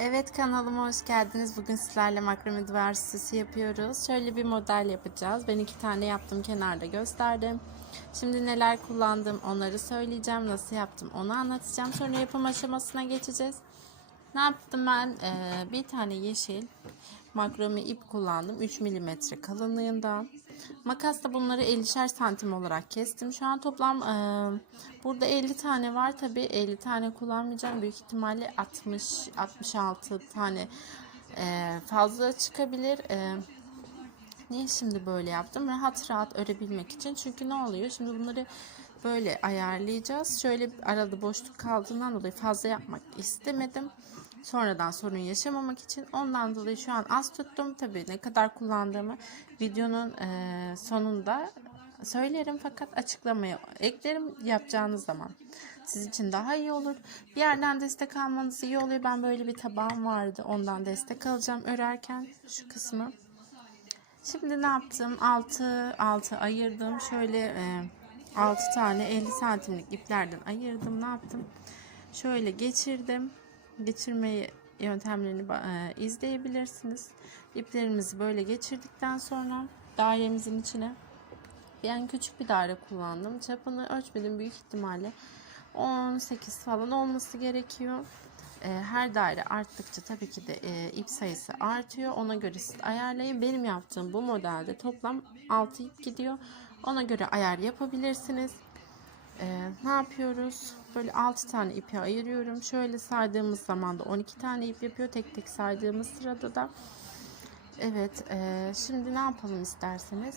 Evet kanalıma hoş geldiniz. Bugün sizlerle makrame duvar süsü yapıyoruz. Şöyle bir model yapacağız. Ben iki tane yaptım kenarda gösterdim. Şimdi neler kullandım onları söyleyeceğim. Nasıl yaptım onu anlatacağım. Sonra yapım aşamasına geçeceğiz. Ne yaptım ben? Ee, bir tane yeşil makrame ip kullandım. 3 mm kalınlığında. Makasla bunları 50'şer santim olarak kestim. Şu an toplam e, burada 50 tane var. Tabi 50 tane kullanmayacağım. Büyük ihtimalle 60 66 tane e, fazla çıkabilir. E, niye şimdi böyle yaptım? Rahat rahat örebilmek için. Çünkü ne oluyor? Şimdi bunları böyle ayarlayacağız. Şöyle arada boşluk kaldığından dolayı fazla yapmak istemedim. Sonradan sorun yaşamamak için ondan dolayı şu an az tuttum. Tabii ne kadar kullandığımı videonun e, sonunda söylerim fakat açıklamaya eklerim yapacağınız zaman. Sizin için daha iyi olur. Bir yerden destek almanız iyi oluyor. Ben böyle bir tabağım vardı. Ondan destek alacağım örerken şu kısmı. Şimdi ne yaptım? 6 6 ayırdım. Şöyle e, 6 tane 50 santimlik iplerden ayırdım. Ne yaptım? Şöyle geçirdim. Geçirmeyi yöntemlerini e, izleyebilirsiniz. İplerimizi böyle geçirdikten sonra dairemizin içine ben küçük bir daire kullandım. Çapını ölçmedim büyük ihtimalle 18 falan olması gerekiyor. E, her daire arttıkça tabii ki de e, ip sayısı artıyor. Ona göre siz ayarlayın. Benim yaptığım bu modelde toplam 6 ip gidiyor. Ona göre ayar yapabilirsiniz. Ne yapıyoruz? Böyle 6 tane ipi ayırıyorum. Şöyle saydığımız zaman da 12 tane ip yapıyor. Tek tek saydığımız sırada da. Evet. E, şimdi ne yapalım isterseniz?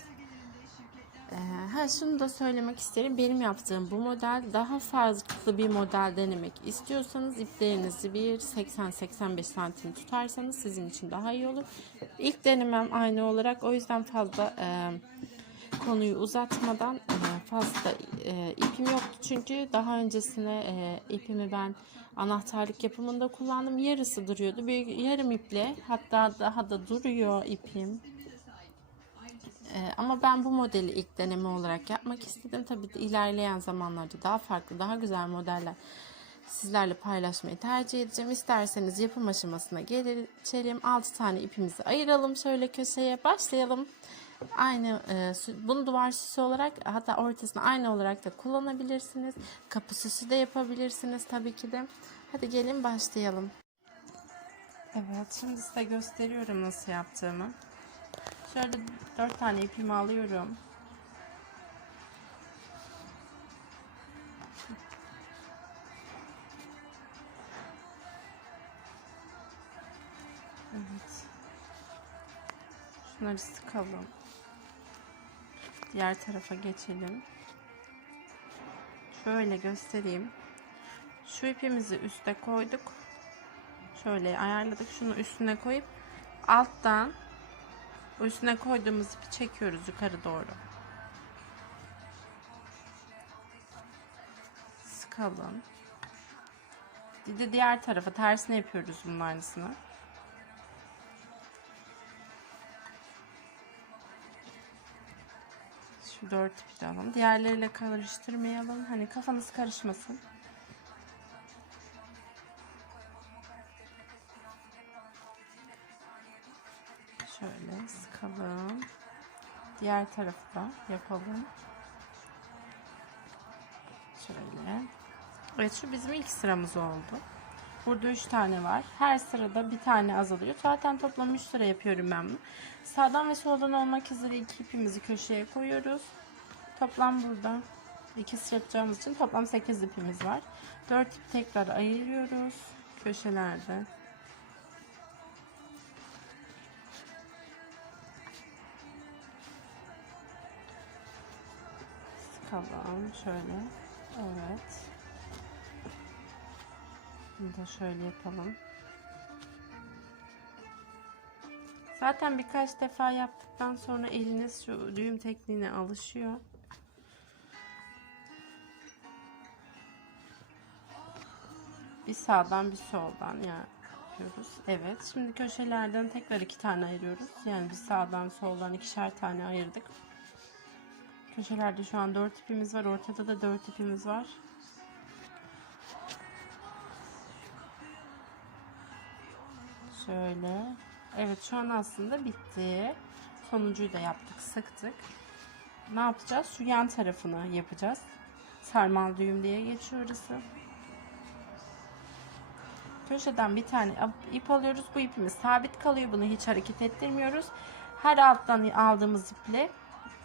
E, ha, şunu da söylemek isterim. Benim yaptığım bu model daha farklı bir model denemek istiyorsanız iplerinizi bir 80-85 santim tutarsanız sizin için daha iyi olur. İlk denemem aynı olarak. O yüzden fazla e, konuyu uzatmadan e, fazla e, ipim yoktu çünkü daha öncesine e, ipimi ben anahtarlık yapımında kullandım. Yarısı duruyordu. Bir yarım iple hatta daha da duruyor ipim. Ama ben bu modeli ilk deneme olarak yapmak istedim. Tabii de ilerleyen zamanlarda daha farklı, daha güzel modeller sizlerle paylaşmayı tercih edeceğim. İsterseniz yapım aşamasına geçelim. 6 tane ipimizi ayıralım. Şöyle köşeye başlayalım aynı e, bunu duvar süsü olarak hatta ortasına aynı olarak da kullanabilirsiniz. Kapı süsü de yapabilirsiniz tabii ki de. Hadi gelin başlayalım. Evet şimdi size gösteriyorum nasıl yaptığımı. Şöyle dört tane ipimi alıyorum. Şunları sıkalım. Diğer tarafa geçelim. Şöyle göstereyim. Şu ipimizi üste koyduk. Şöyle ayarladık. Şunu üstüne koyup alttan üstüne koyduğumuz ipi çekiyoruz yukarı doğru. Sıkalım. Bir de diğer tarafa tersine yapıyoruz bunun aynısını. Şu dört ipi de alalım. Diğerleriyle karıştırmayalım. Hani kafanız karışmasın. Şöyle sıkalım. Diğer tarafı da yapalım. Şöyle. Evet şu bizim ilk sıramız oldu. Burada 3 tane var. Her sırada bir tane azalıyor. Zaten toplam 3 sıra yapıyorum ben bunu. Sağdan ve soldan olmak üzere iki ipimizi köşeye koyuyoruz. Toplam burada 2 sıra yapacağımız için toplam 8 ipimiz var. 4 ip tekrar ayırıyoruz köşelerde. Sıkalım şöyle. Evet. Bunu da şöyle yapalım. Zaten birkaç defa yaptıktan sonra eliniz şu düğüm tekniğine alışıyor. Bir sağdan bir soldan yapıyoruz. Evet. Şimdi köşelerden tekrar iki tane ayırıyoruz. Yani bir sağdan soldan ikişer tane ayırdık. Köşelerde şu an dört ipimiz var. Ortada da dört ipimiz var. Şöyle. Evet şu an aslında bitti. Sonuncuyu da yaptık, sıktık. Ne yapacağız? Şu yan tarafını yapacağız. Sarmal düğüm diye geçiyor orası. Köşeden bir tane ip- alıyoruz. Bu ipimiz sabit kalıyor. Bunu hiç hareket ettirmiyoruz. Her alttan aldığımız iple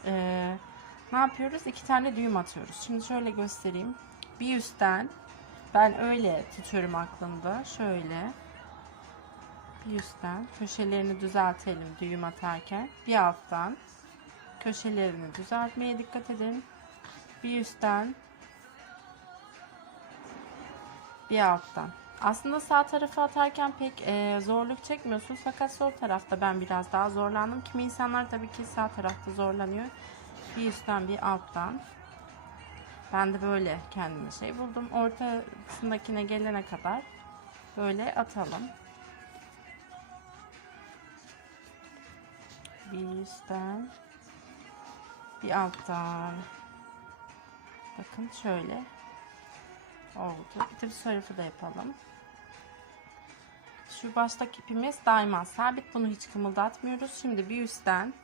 eee, ne yapıyoruz? İki tane düğüm atıyoruz. Şimdi şöyle göstereyim. Bir üstten ben öyle tutuyorum aklımda. Şöyle üstten köşelerini düzeltelim düğüm atarken. Bir alttan köşelerini düzeltmeye dikkat edin. Bir üstten bir alttan. Aslında sağ tarafa atarken pek e, zorluk çekmiyorsunuz fakat sol tarafta ben biraz daha zorlandım. Kimi insanlar tabii ki sağ tarafta zorlanıyor. Bir üstten bir alttan. Ben de böyle kendime şey buldum. Ortasındakine gelene kadar böyle atalım. Bir üstten bir alttan. Bakın şöyle oldu. Bir de bu tarafı da yapalım. Şu baştaki ipimiz daima sabit. Bunu hiç kımıldatmıyoruz. Şimdi bir üstten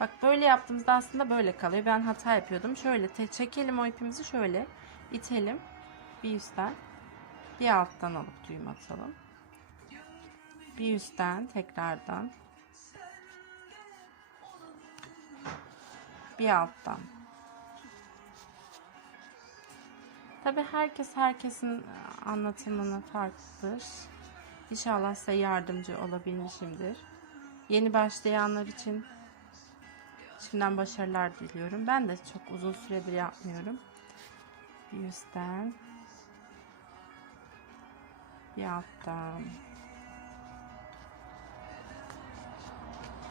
bak böyle yaptığımızda aslında böyle kalıyor. Ben hata yapıyordum. Şöyle çekelim o ipimizi şöyle itelim. Bir üstten bir alttan alıp düğüm atalım. Bir üstten tekrardan bir alttan Tabi herkes herkesin anlatımını farklıdır. İnşallah size yardımcı olabilmişimdir. Yeni başlayanlar için şimdiden başarılar diliyorum. Ben de çok uzun süredir yapmıyorum. Bir üstten bir alttan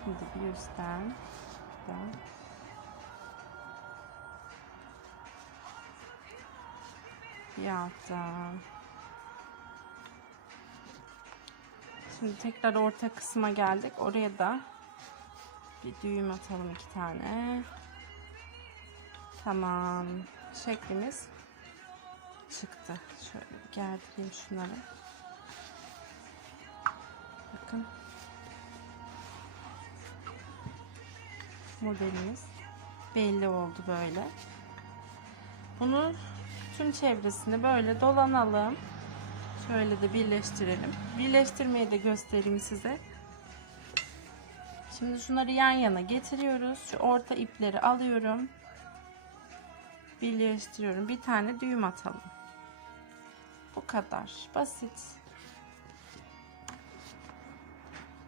şimdi bir üstten da bir alttan. Şimdi tekrar orta kısma geldik. Oraya da bir düğüm atalım iki tane. Tamam. Şeklimiz çıktı. Şöyle gerdireyim şunları. Bakın. Modelimiz belli oldu böyle. Bunu tüm çevresini böyle dolanalım. Şöyle de birleştirelim. Birleştirmeyi de göstereyim size. Şimdi şunları yan yana getiriyoruz. Şu orta ipleri alıyorum. Birleştiriyorum. Bir tane düğüm atalım. Bu kadar. Basit.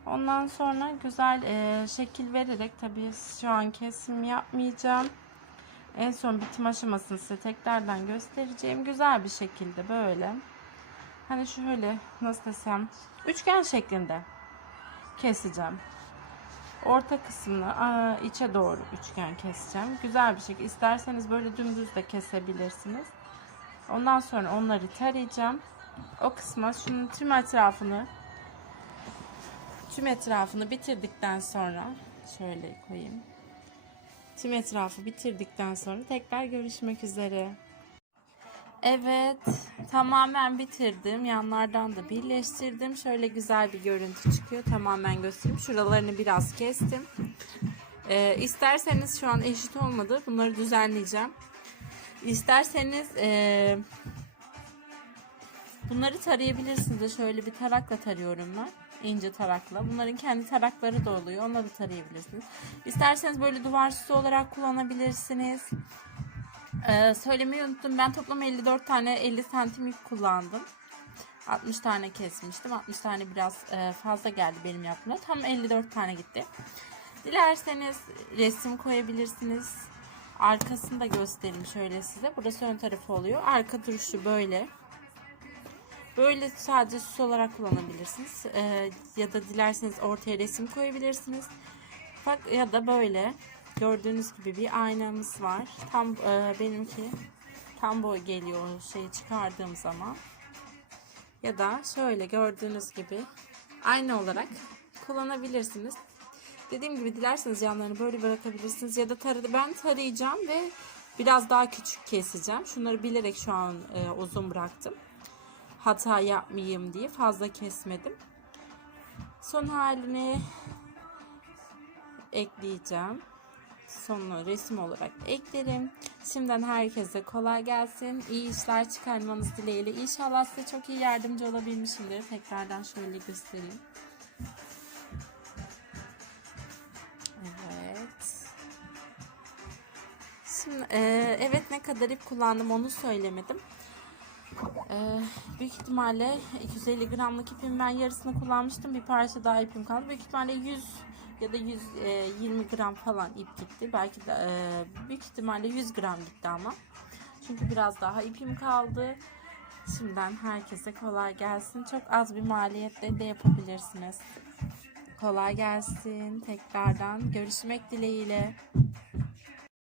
Ondan sonra güzel e, şekil vererek tabii şu an kesim yapmayacağım. En son bitim aşamasını size tekrardan göstereceğim. Güzel bir şekilde böyle. Hani şöyle nasıl desem üçgen şeklinde keseceğim. Orta kısmını aa, içe doğru üçgen keseceğim. Güzel bir şekilde. İsterseniz böyle dümdüz de kesebilirsiniz. Ondan sonra onları tarayacağım. O kısma şunun tüm etrafını tüm etrafını bitirdikten sonra şöyle koyayım. Tüm etrafı bitirdikten sonra tekrar görüşmek üzere. Evet, tamamen bitirdim. Yanlardan da birleştirdim. Şöyle güzel bir görüntü çıkıyor. Tamamen göstereyim. Şuralarını biraz kestim. Ee, isterseniz şu an eşit olmadı. Bunları düzenleyeceğim. İsterseniz ee, bunları tarayabilirsiniz de şöyle bir tarakla tarıyorum ben ince tarakla. Bunların kendi tarakları da oluyor. Onları tarayabilirsiniz. İsterseniz böyle duvar süsü olarak kullanabilirsiniz. Ee, söylemeyi unuttum. Ben toplam 54 tane 50 santim kullandım. 60 tane kesmiştim. 60 tane biraz e, fazla geldi benim yaptığımda. Tam 54 tane gitti. Dilerseniz resim koyabilirsiniz. Arkasını da göstereyim şöyle size. Burası ön tarafı oluyor. Arka duruşu böyle. Böyle sadece süs olarak kullanabilirsiniz. Ee, ya da dilerseniz ortaya resim koyabilirsiniz. Bak ya da böyle gördüğünüz gibi bir aynamız var. Tam e, benimki tam boy geliyor şeyi çıkardığım zaman. Ya da şöyle gördüğünüz gibi aynı olarak kullanabilirsiniz. Dediğim gibi dilerseniz yanlarını böyle bırakabilirsiniz ya da tarı ben tarayacağım ve biraz daha küçük keseceğim. Şunları bilerek şu an e, uzun bıraktım hata yapmayayım diye fazla kesmedim. Son halini ekleyeceğim. Sonunu resim olarak eklerim. Şimdiden herkese kolay gelsin. İyi işler çıkarmanız dileğiyle. İnşallah size çok iyi yardımcı olabilmişimdir. Tekrardan şöyle göstereyim. Evet. Şimdi e, evet ne kadar ip kullandım onu söylemedim. E, büyük ihtimalle 250 gramlık ipin ben yarısını kullanmıştım. Bir parça daha ipim kaldı. Büyük ihtimalle 100 ya da 120 gram falan ip gitti. Belki de e, büyük ihtimalle 100 gram gitti ama. Çünkü biraz daha ipim kaldı. Şimdiden herkese kolay gelsin. Çok az bir maliyetle de yapabilirsiniz. Kolay gelsin. Tekrardan görüşmek dileğiyle.